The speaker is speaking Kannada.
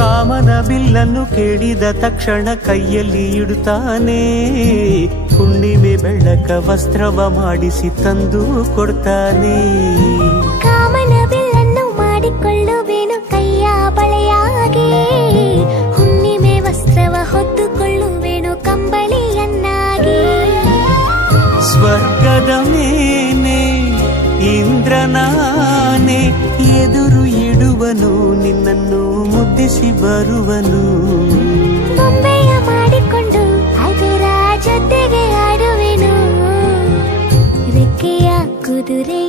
ಕಾಮನ ಬಿಲ್ಲನ್ನು ಕೇಳಿದ ತಕ್ಷಣ ಕೈಯಲ್ಲಿ ಇಡುತ್ತಾನೆ. ಹುಣ್ಣಿಮೆ ಬೆಳಕ ವಸ್ತ್ರವ ಮಾಡಿಸಿ ತಂದು ಕೊಡ್ತಾನೆ. ಕಾಮನ ಬಿಲ್ಲನ್ನು ಮಾಡಿಕೊಳ್ಳುವೆನು ಕೈಯ ಬಳೆಯಾಗಿ, ಹುಣ್ಣಿಮೆ ವಸ್ತ್ರವ ಹೊತ್ತುಕೊಳ್ಳುವೆನು ಕಂಬಳಿಯನ್ನಾಗಿ. ಸ್ವರ್ಗದ ಮೇಲೆ ಇಂದ್ರನಾನೆ ಎದುರು ಇಡುವನು, ನಿನ್ನನ್ನು ಮುದ್ದಿಸಿ ಬರುವನು. ಬೊಂಬೆಯ ಮಾಡಿಕೊಂಡು ಅದರ ಜೊತೆಗೆ ಆಡುವೆನು, ರೆಕ್ಕೆಯ ಕುದುರೆ